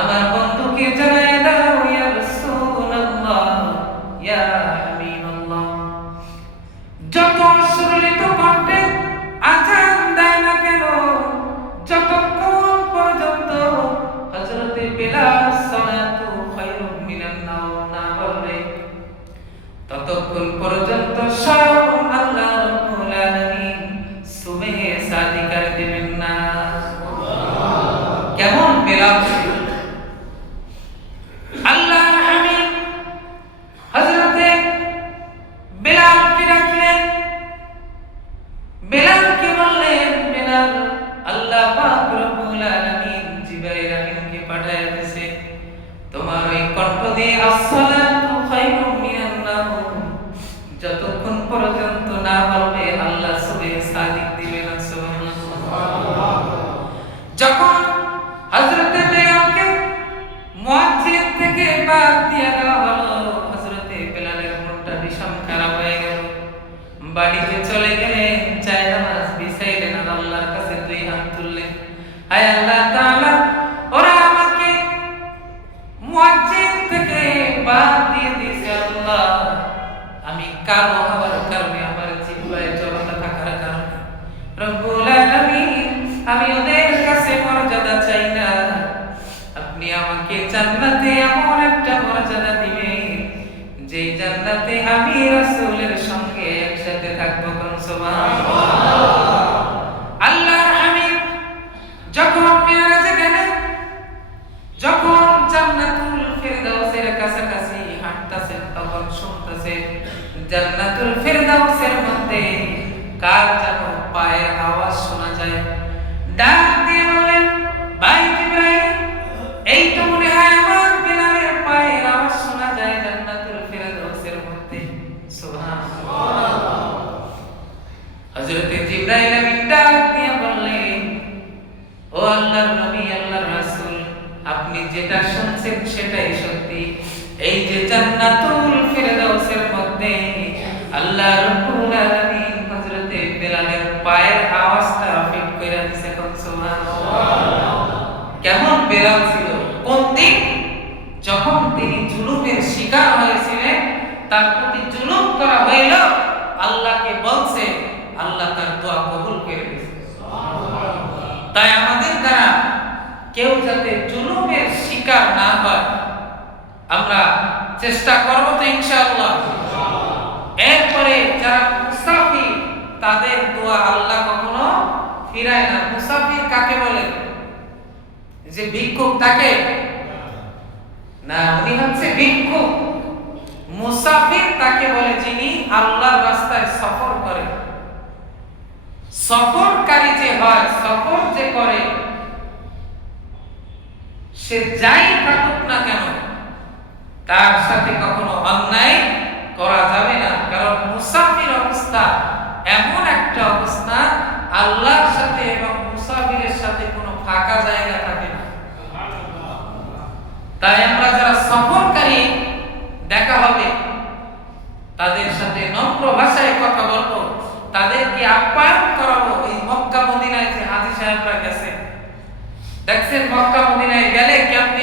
আমার বন্ধুকে জানায় দাও ইয়া রাসূলুল্লাহ, ইয়া হাবিবাল্লাহ। যত সুরলিত কণ্ঠে আযান দেয় না কেন, যতক্ষণ পর্যন্ত হযরতে বেলাল সালাতু খায়রুম মিনান নাওম না বলবে, ততক্ষণ পর্যন্ত স্বয়ং আল্লাহ রাব্বুল আলামিন সুবহে সাদিকার দিবেন না। কেমন বেলাল ছিল আল্লাহর হাবিব হযরতে বেলালকে ডাকলেন। বেলালকে বললেন, বেলাল, আল্লাহ পাক রব্বুল আলামিন জিবরাইল আমিনকে পাঠায় দিয়েছে তোমার ওই কণ্ঠ দিয়ে আসসালাতু খায়রুম মিনান নাওম যতক্ষণ পর্যন্ত না বলবে আল্লাহ সুবহে সাদিক দিবেন না। সুবহানাল্লাহ। যখন হযরতে বেলালকে মুয়াজ্জিন থেকে বাদ দিয়ে দেওয়া হলো, হযরতে বেলালের মনটা ভীষণ খারাপ হয়ে গেল। বাড়িতে চলে গেলেন, চায় নামাজ বিছাইলেন আর আল্লাহর কাছে দুই হাত তুললেন, হায় আল্লাহ তাআলা, ওরা আমাকে মুয়াজ্জিন থেকে বাদ দিয়ে দিয়েছে। আল্লাহ, আমি কালো হওয়ার কারণে, আমার জিহ্বায় জড়তা থাকার কারণে, রব্বুল আলামিন, আমি ওদের কাছে মর্যাদা চাই না। আপনি আমাকে জান্নাতে এমন একটা মর্যাদা দিবেন যেই জান্নাতে আমি রাসূলের সঙ্গে একসাথে থাকবো। কোন সুবহানাল্লাহ। আল্লাহর হাবিব যখন মিরাজে গেলেন, যখন জান্নাতুল ফিরদাউসের কাছাকাছি হাঁটতেছেন, তখন শুনতেছেন জান্নাতুল ফিরদাউসের মধ্যে কার যেন পায়ের আওয়াজ শোনা যায়। ডাক দিয়ে বললেন, ভাই জিবরাইল, এই তো মনে হয় আমার বেলালের পায়ের আওয়াজ শোনা যায় জান্নাতুল ফিরদাউসের মধ্যে। সুবহানাল্লাহ। হযরতে জিবরাইল আমিন ডাক দিয়ে বললেন, ও আল্লাহর নবী, আল্লাহর রাসূল, আপনি যেটা শুনছেন সেটাই সত্যি। এই যে জান্নাতুল ফিরদাউসের মধ্যে আল্লাহ রাব্বুল আলামিন হযরতে বেলালের পায়ের আওয়াজটা ফিট করে দিয়েছে। সুবহানাল্লাহ। কেমন বেলাল ছিল, কোন দিন যখন তিনি জুলুমের শিকার হয়েছিলেন, তার প্রতি জুলুম করা হইল, আল্লাহকে বলছে, আল্লাহ তার দোয়া কবুল করে দিয়েছে। সুবহানাল্লাহ। তাই আমাদের দ্বারা কেউ যাতে জুলুমের শিকার না হয়, আমরা চেষ্টা করব তো ইনশাআল্লাহ। এরপরে যারা মুসাফির, তাদের দোয়া আল্লাহ কখনো ফিরায় না। মুসাফির কাকে বলে? যে ভিক্ষুক, তাকে না, উনি হচ্ছে ভিক্ষুক। মুসাফির তাকে বলে যিনি আল্লাহর রাস্তায় সফর করে। সফরকারী যে হয়, সফর যে করে, সে যাই থাকুক না কেন, তার সাথে কখনো অন্যায় করা যাবে না। কারণ মুসাফির অবস্থা এমন একটা অবস্থা, আল্লাহর সাথে এবং মুসাফিরের সাথে কোনো ফাঁকা জায়গা থাকে না। তাই আমরা যারা সফরকারী দেখা হবে, তাদের সাথে নম্র ভাষায় কথা বলবো, তাদেরকে আপ্যায়ন করাবো। এই মক্কা মদিনায় যে হাজী সাহেবরা গেছে, দেখছেন মক্কা মদিনায় গেলে কেমনি